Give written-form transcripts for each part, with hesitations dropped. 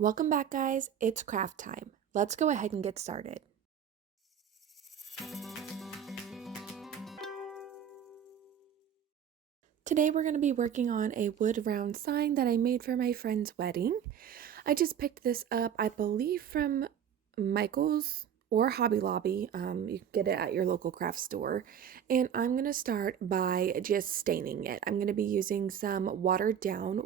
Welcome back, guys. It's craft time. Let's go ahead and get started. Today we're going to be working on a wood round sign that I made for my friend's wedding. I just picked this up, I believe, from Michael's or Hobby Lobby. You can get it at your local craft store. And I'm going to start by just staining it. I'm going to be using some watered down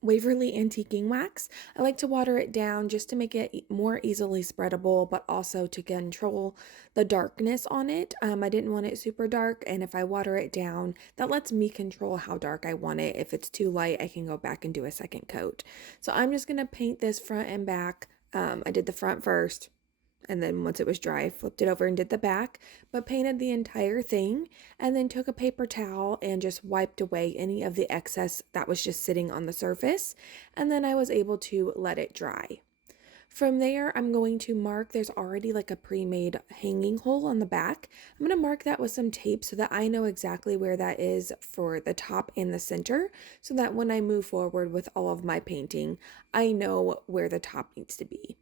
Waverly antiquing wax. I like to water it down just to make it more easily spreadable, but also to control the darkness on it. I didn't want it super dark, and if I water it down, that lets me control how dark I want it. If it's too light, I can go back and do a second coat. So I'm just going to paint this front and back. I did the front first, and then once it was dry, I flipped it over and did the back, but painted the entire thing, and then took a paper towel and just wiped away any of the excess that was just sitting on the surface, and then I was able to let it dry. From there, I'm going to mark, there's already like a pre-made hanging hole on the back. I'm going to mark that with some tape so that I know exactly where that is for the top and the center, so that when I move forward with all of my painting, I know where the top needs to be.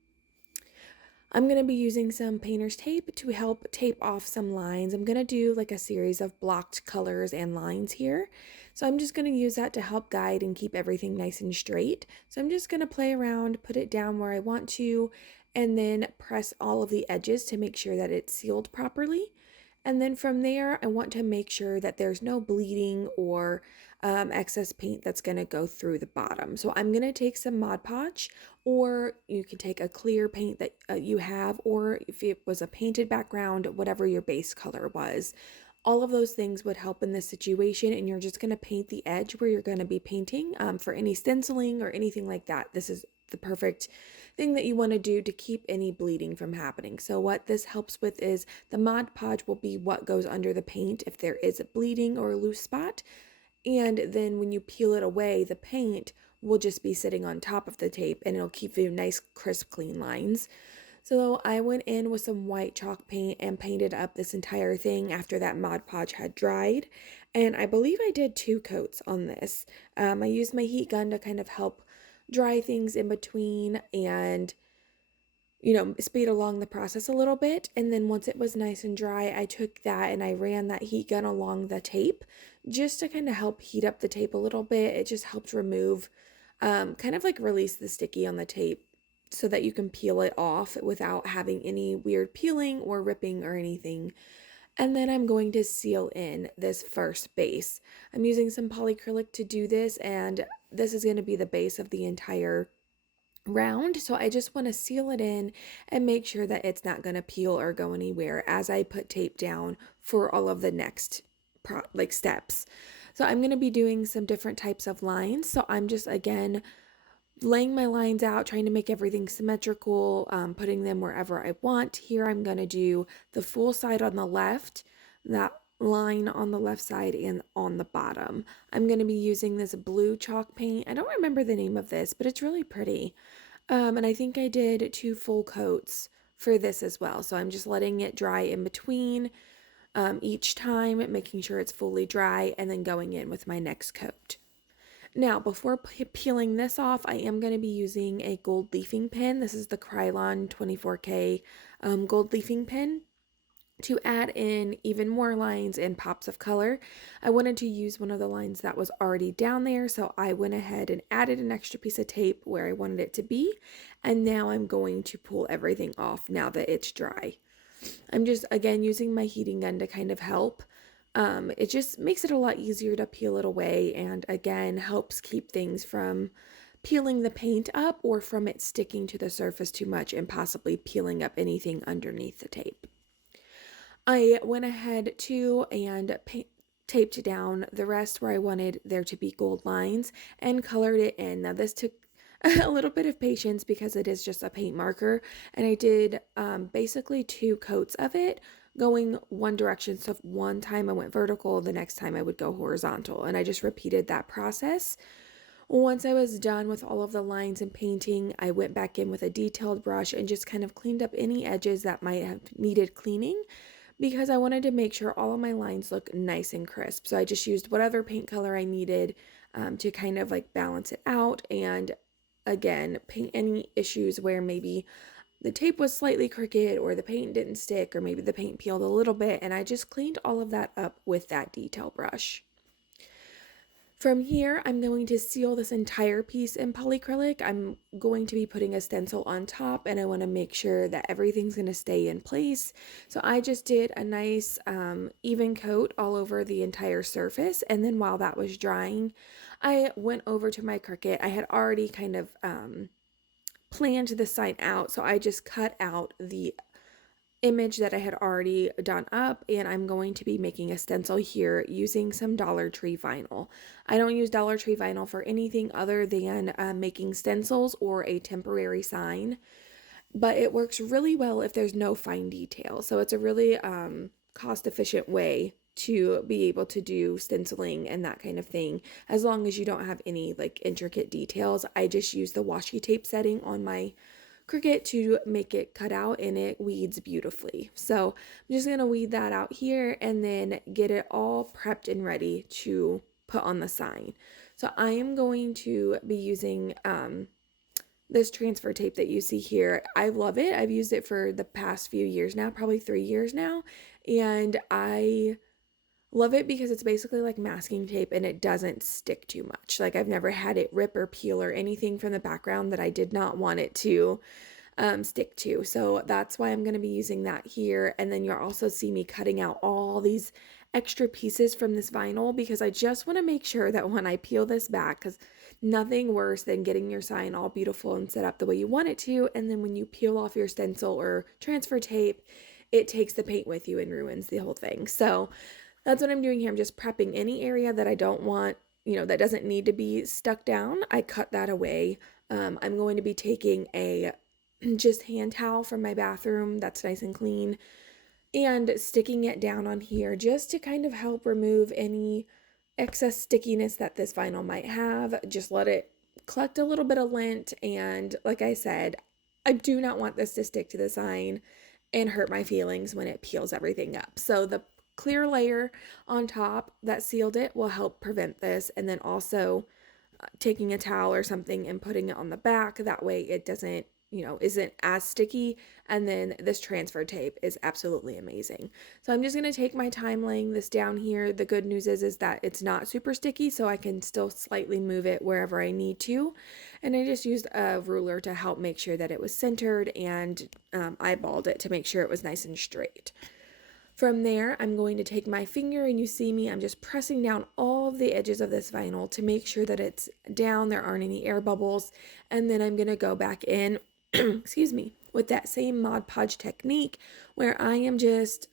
I'm going to be using some painter's tape to help tape off some lines. I'm going to do like a series of blocked colors and lines here. So I'm just going to use that to help guide and keep everything nice and straight. So I'm just going to play around, put it down where I want to, and then press all of the edges to make sure that it's sealed properly. And then from there, I want to make sure that there's no bleeding or excess paint that's going to go through the bottom. So I'm going to take some Mod Podge, or you can take a clear paint that you have, or if it was a painted background, whatever your base color was. All of those things would help in this situation, and you're just going to paint the edge where you're going to be painting. For any stenciling or anything like that, this is the perfect thing that you want to do to keep any bleeding from happening. So what this helps with is the Mod Podge will be what goes under the paint if there is a bleeding or a loose spot. And then when you peel it away, the paint will just be sitting on top of the tape, and it'll keep you nice, crisp, clean lines. So I went in with some white chalk paint and painted up this entire thing after that Mod Podge had dried. And I believe I did 2 coats on this. I used my heat gun to kind of help dry things in between and speed along the process a little bit. And then once it was nice and dry, I took that and I ran that heat gun along the tape just to kind of help heat up the tape a little bit. It just helps remove, kind of like release the sticky on the tape so that you can peel it off without having any weird peeling or ripping or anything. And then I'm going to seal in this first base. I'm using some polyacrylic to do this, and this is going to be the base of the entire round. So I just want to seal it in and make sure that it's not going to peel or go anywhere as I put tape down for all of the next steps. So I'm going to be doing some different types of lines. So I'm just, again, laying my lines out, trying to make everything symmetrical, putting them wherever I want. Here I'm going to do the full side on the left, that line on the left side, and on the bottom. I'm going to be using this blue chalk paint. I don't remember the name of this, but it's really pretty. And I think I did 2 full coats for this as well. So I'm just letting it dry in between each time, making sure it's fully dry, and then going in with my next coat. Now, before peeling this off, I am going to be using a gold leafing pen. This is the Krylon 24K gold leafing pen to add in even more lines and pops of color. I wanted to use one of the lines that was already down there, so I went ahead and added an extra piece of tape where I wanted it to be, and now I'm going to pull everything off now that it's dry. I'm just, again, using my heating gun to kind of help. It just makes it a lot easier to peel it away, and again helps keep things from peeling the paint up or from it sticking to the surface too much and possibly peeling up anything underneath the tape. I went ahead too and taped down the rest where I wanted there to be gold lines and colored it in. Now this took a little bit of patience because it is just a paint marker, and I did basically 2 coats of it going one direction. So one time I went vertical, the next time I would go horizontal, and I just repeated that process. Once I was done with all of the lines and painting, I went back in with a detailed brush and just kind of cleaned up any edges that might have needed cleaning, because I wanted to make sure all of my lines look nice and crisp. So I just used whatever paint color I needed to kind of like balance it out, and again, paint any issues where maybe the tape was slightly crooked or the paint didn't stick or maybe the paint peeled a little bit, and I just cleaned all of that up with that detail brush. From here, I'm going to seal this entire piece in polyacrylic. I'm going to be putting a stencil on top, and I want to make sure that everything's going to stay in place. So I just did a nice even coat all over the entire surface, and then while that was drying, I went over to my Cricut. I had already kind of planned the sign out, so I just cut out the image that I had already done up, and I'm going to be making a stencil here using some Dollar Tree vinyl. I don't use Dollar Tree vinyl for anything other than making stencils or a temporary sign, but it works really well if there's no fine detail. So it's a really cost efficient way to be able to do stenciling and that kind of thing, as long as you don't have any like intricate details. I just use the washi tape setting on my Cricut to make it cut out, and it weeds beautifully. So I'm just going to weed that out here and then get it all prepped and ready to put on the sign. So I am going to be using this transfer tape that you see here. I love it. I've used it for the past few years now, probably 3 years now, and I love it because it's basically like masking tape and it doesn't stick too much. Like, I've never had it rip or peel or anything from the background that I did not want it to stick to. So that's why I'm going to be using that here. And then you'll also see me cutting out all these extra pieces from this vinyl, because I just want to make sure that when I peel this back, because nothing worse than getting your sign all beautiful and set up the way you want it to, and then when you peel off your stencil or transfer tape, it takes the paint with you and ruins the whole thing. So that's what I'm doing here. I'm just prepping any area that I don't want, that doesn't need to be stuck down. I cut that away. I'm going to be taking a just hand towel from my bathroom that's nice and clean and sticking it down on here just to kind of help remove any excess stickiness that this vinyl might have. Just let it collect a little bit of lint, and like I said, I do not want this to stick to the sign and hurt my feelings when it peels everything up. So the clear layer on top that sealed it will help prevent this, and then also taking a towel or something and putting it on the back, that way it doesn't isn't as sticky. And then this transfer tape is absolutely amazing. So I'm just going to take my time laying this down here. The good news is that it's not super sticky, so I can still slightly move it wherever I need to. And I just used a ruler to help make sure that it was centered, and eyeballed it to make sure it was nice and straight. From there, I'm going to take my finger, and you see me, I'm just pressing down all of the edges of this vinyl to make sure that it's down, there aren't any air bubbles, and then I'm going to go back in, excuse me, with that same Mod Podge technique where I am just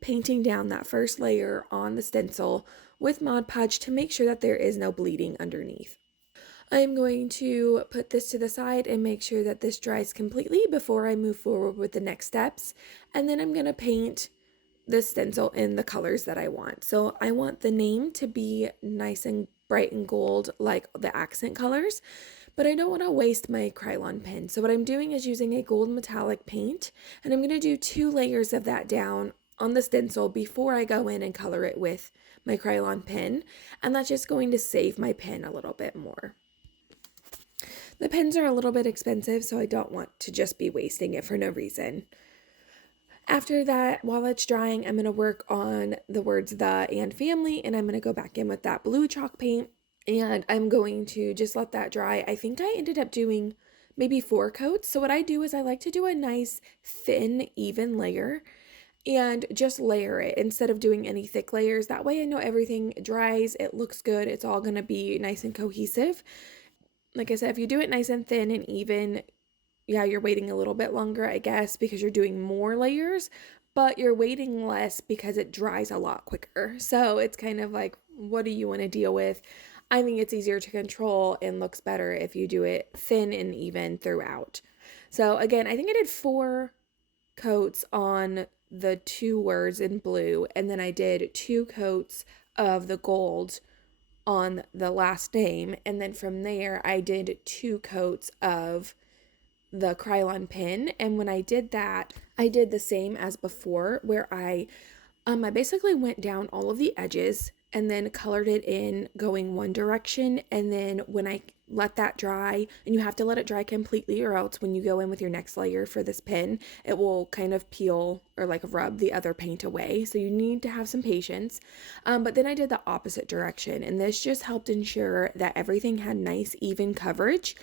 painting down that first layer on the stencil with Mod Podge to make sure that there is no bleeding underneath. I'm going to put this to the side and make sure that this dries completely before I move forward with the next steps, and then I'm going to paint the stencil in the colors that I want. So I want the name to be nice and bright and gold like the accent colors, but I don't want to waste my Krylon pen. So what I'm doing is using a gold metallic paint, and I'm going to do 2 layers of that down on the stencil before I go in and color it with my Krylon pen, and that's just going to save my pen a little bit more. The pens are a little bit expensive, so I don't want to just be wasting it for no reason. After that, while it's drying, I'm going to work on the words the and family, and I'm going to go back in with that blue chalk paint, and I'm going to just let that dry. I think I ended up doing maybe 4 coats. So what I do is I like to do a nice thin, even layer and just layer it instead of doing any thick layers. That way I know everything dries, it looks good, it's all going to be nice and cohesive. Like I said, if you do it nice and thin and even, yeah, you're waiting a little bit longer, I guess, because you're doing more layers, but you're waiting less because it dries a lot quicker. So it's kind of like, what do you want to deal with? I think it's easier to control and looks better if you do it thin and even throughout. So again, I think I did 4 coats on the 2 words in blue, and then I did 2 coats of the gold on the last name, and then from there I did 2 coats of the Krylon pen. And when I did that, I did the same as before, where I basically went down all of the edges and then colored it in going one direction. And then when I let that dry, and you have to let it dry completely, or else when you go in with your next layer for this pen, it will kind of peel or like rub the other paint away. So you need to have some patience. But then I did the opposite direction, and this just helped ensure that everything had nice, even coverage,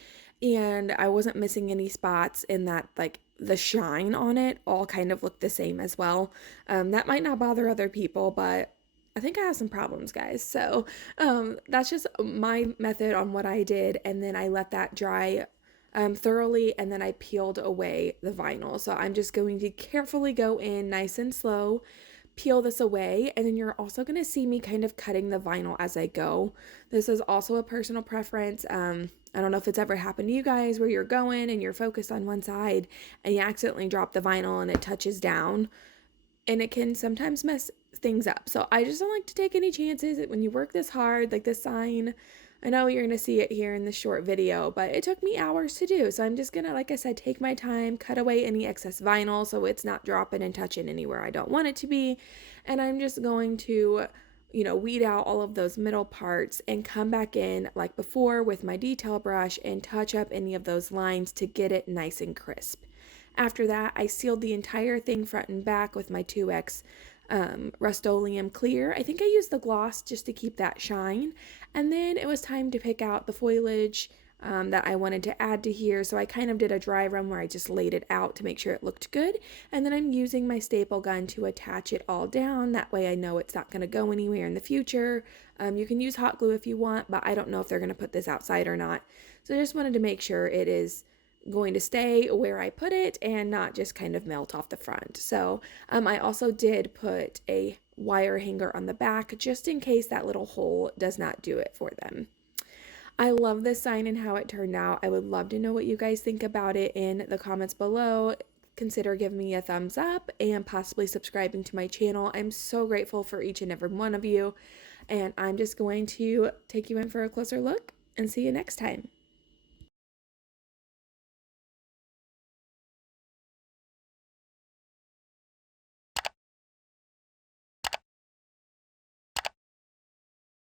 and I wasn't missing any spots, and that like the shine on it all kind of looked the same as well. That might not bother other people, but I think I have some problems, guys. So that's just my method on what I did. And then I let that dry thoroughly, and then I peeled away the vinyl. So I'm just going to carefully go in nice and slow, peel this away, and then you're also going to see me kind of cutting the vinyl as I go. This is also a personal preference. I don't know if it's ever happened to you guys where you're going and you're focused on one side and you accidentally drop the vinyl and it touches down, and it can sometimes mess things up. So I just don't like to take any chances when you work this hard. Like this sign, I know you're gonna see it here in this short video, but it took me hours to do. So I'm just gonna, like I said, take my time, cut away any excess vinyl so it's not dropping and touching anywhere I don't want it to be. And I'm just going to, you know, weed out all of those middle parts and come back in like before with my detail brush and touch up any of those lines to get it nice and crisp. After that, I sealed the entire thing front and back with my 2X Rust-Oleum clear. I think I used the gloss just to keep that shine. And then it was time to pick out the foliage that I wanted to add to here. So I kind of did a dry run where I just laid it out to make sure it looked good. And then I'm using my staple gun to attach it all down. That way I know it's not going to go anywhere in the future. You can use hot glue if you want, but I don't know if they're going to put this outside or not. So I just wanted to make sure it is going to stay where I put it and not just kind of melt off the front. So I also did put a wire hanger on the back just in case that little hole does not do it for them. I love this sign and how it turned out. I would love to know what you guys think about it in the comments below. Consider giving me a thumbs up and possibly subscribing to my channel. I'm so grateful for each and every one of you. And I'm just going to take you in for a closer look and see you next time.